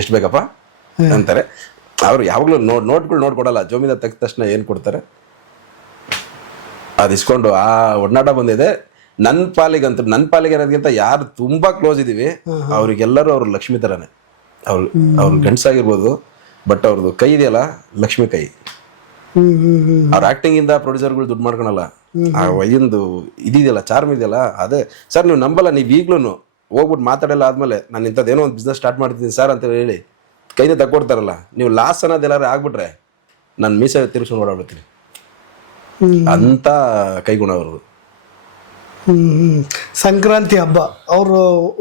ಎಷ್ಟು ಬೇಕಪ್ಪ? ಅಂತಾರೆ. ಅವ್ರು ಯಾವಾಗಲೂ ನೋಡ್ ನೋಟ್ಗಳು ನೋಡ್ಕೊಡಲ್ಲ. ಜೋಮಿನ ತೆಗೆದ ತಕ್ಷಣ ಏನು ಕೊಡ್ತಾರೆ? ಅದು ಇಸ್ಕೊಂಡು ಆ ಒಡನಾಟ ಬಂದಿದೆ. ನನ್ನ ಪಾಲಿಗಂತ ನನ್ನ ಪಾಲಿಗೆ ಅನ್ನೋದಕ್ಕಿಂತ ಯಾರು ತುಂಬಾ ಕ್ಲೋಸ್ ಇದ್ದೀವಿ ಅವ್ರಿಗೆಲ್ಲರೂ ಅವ್ರು ಲಕ್ಷ್ಮಿ ಥರನೇ ಅವ್ರು ಅವ್ರ ಗಂಡಸಾಗಿರ್ಬೋದು ಬಟ್ ಅವ್ರದ್ದು ಕೈ ಇದೆಯಲ್ಲ ಲಕ್ಷ್ಮಿ ಕೈ. ಅವ್ರ ಆಕ್ಟಿಂಗ್ ಇಂದ ಪ್ರೊಡ್ಯೂಸರ್ಗಳು ದುಡ್ಡು ಮಾಡ್ಕೊಳಲ್ಲ. ಆ ವಯ್ಯಂದು ಇದೆಯಲ್ಲ ಚಾರ್ಮ್ ಇದೆಯಲ್ಲ ಅದೇ. ಸರ್ ನೀವು ನಂಬಲ್ಲ ನೀವು ಈಗ್ಲೂ ಹೋಗ್ಬಿಟ್ಟು ಮಾತಾಡಲ್ಲ ಆದ್ಮೇಲೆ ನಾನು ಇಂಥದ್ದೇನೋ ಒಂದು ಬಿಸ್ನೆಸ್ ಸ್ಟಾರ್ಟ್ ಮಾಡ್ತಿದ್ದೀನಿ ಸರ್ ಅಂತ ಹೇಳಿ. ಕೈನ ತಕ್ಕೊಡ್ತಾರಲ್ಲ ನೀವು ಲಾಸ್ ಅನ್ನೋದು ಎಲ್ಲಾರು ಆಗ್ಬಿಟ್ರೆ ನಾನು ಮೀಸೆ ತಿರುಗಿಸ್ಕೊಂಡು ಓಡಾಡ್ಬಿಡ್ತೀನಿ ಅಂತ ಕೈಗುಣ ಅವರು ಸಂಕ್ರಾಂತಿ ಹಬ್ಬ ಅವರು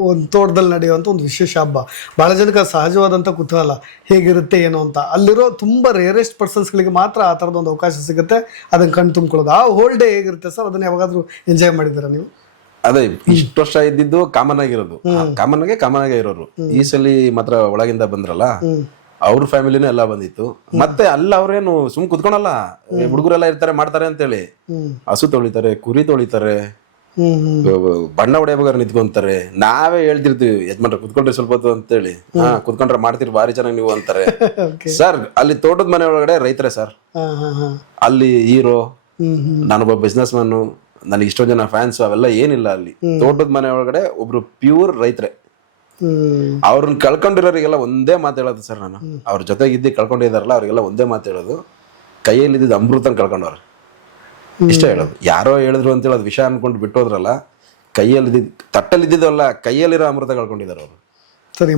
ಒಂದು ತೋಟದಲ್ಲಿ ನಡೆಯುವಂಥ ಒಂದು ವಿಶೇಷ ಹಬ್ಬ. ಭಾಳ ಜನಕ್ಕೆ ಸಹಜವಾದಂಥ ಕುತೂಹಲ ಹೇಗಿರುತ್ತೆ ಏನು ಅಂತ. ಅಲ್ಲಿರೋ ತುಂಬ ರೇರೆಸ್ಟ್ ಪರ್ಸನ್ಸ್ಗಳಿಗೆ ಮಾತ್ರ ಆ ಥರದ ಒಂದು ಅವಕಾಶ ಸಿಗುತ್ತೆ. ಅದನ್ನು ಕಣ್ಣು ತುಂಬಿಕೊಳ್ಳೋದು. ಆ ಹೋಲ್ ಡೇ ಹೇಗಿರುತ್ತೆ ಸರ್? ಅದನ್ನ ಯಾವಾಗಾದರೂ ಎಂಜಾಯ್ ಮಾಡಿದ್ದೀರಾ ನೀವು? ಅದೇ ಇಷ್ಟು ವರ್ಷ ಇದ್ದಿದ್ದು ಕಾಮನ್ ಆಗಿರೋದು. ಕಾಮನ್ ಆಗಿ ಕಾಮನ್ ಆಗಿ ಇರೋರು. ಈ ಸಲ ಮಾತ್ರ ಒಳಗಿಂದ ಬಂದ್ರಲ್ಲ ಅವ್ರ ಫ್ಯಾಮಿಲಿನೂ ಎಲ್ಲ ಬಂದಿತ್ತು. ಮತ್ತೆ ಅಲ್ಲ ಅವ್ರೇನು ಸುಮ್ ಕುತ್ಕೊಳಲ್ಲ? ಹುಡುಗರೆಲ್ಲ ಇರ್ತಾರೆ ಮಾಡ್ತಾರೆ ಅಂತೇಳಿ. ಹೇಳಿ ಹಸು ತೊಳಿತಾರೆ ಕುರಿ ತೊಳಿತಾರೆ ಬಣ್ಣ ಹೊಡೆಯಬೇಕಾದ್ರೆ ನಿಂತ್ಕೊಂತಾರೆ. ನಾವೇ ಹೇಳ್ತಿರ್ತೀವಿ ಯಜಮಾನ್ರ ಕುತ್ಕೊಂಡ್ರೆ ಸ್ವಲ್ಪ ಹೊತ್ತು ಅಂತೇಳಿ. ಹಾ ಕುತ್ಕೊಂಡ್ರೆ ಮಾಡ್ತೀರಿ ಭಾರಿ ಚೆನ್ನಾಗಿ ನೀವು ಅಂತಾರೆ. ಸರ್ ಅಲ್ಲಿ ತೋಟದ ಮನೆ ಒಳಗಡೆ ರೈತರೇ ಸರ್. ಅಲ್ಲಿ ಹೀರೋ ನಾನೊಬ್ಬ ಬಿಸ್ನೆಸ್ ಮ್ಯಾನು ನನಗೆ ಇಷ್ಟೊಂದು ಜನ ಫ್ಯಾನ್ಸ್ ಅವೆಲ್ಲ ಏನಿಲ್ಲ ಅಲ್ಲಿ. ತೋಟದ ಮನೆ ಒಳಗಡೆ ಒಬ್ರು ಪ್ಯೂರ್ ರೈತರೆ. ಅವ್ರನ್ನ ಕಳ್ಕೊಂಡಿರೋರಿಗೆಲ್ಲ ಒಂದೇ ಮಾತು ಹೇಳೋದು ಸರ್ ನಾನು. ಅವ್ರ ಜೊತೆಗಿದ್ದು ಕಳ್ಕೊಂಡಿದಾರಲ್ಲ ಅವ್ರಿಗೆಲ್ಲ ಒಂದೇ ಮಾತು ಹೇಳೋದು. ಕೈಯಲ್ಲಿ ಇದ್ದಿದ್ದು ಅಮೃತನ ಕಳ್ಕೊಂಡವ್ರೆ. ಇಷ್ಟ ಹೇಳೋದು. ಯಾರೋ ಹೇಳಿದ್ರು ಅಂತ ಹೇಳೋದು ವಿಷಯ ಅನ್ಕೊಂಡು ಬಿಟ್ಟೋದ್ರಲ್ಲ ಕೈಯಲ್ಲಿ ತಟ್ಟಲ್ಲಿ ಇದ್ದಿದ್ದಲ್ಲ ಕೈಯಲ್ಲಿರೋ ಅಮೃತ ಕಳ್ಕೊಂಡಿದ್ದಾರೆ ಅವರು. ಸರಿ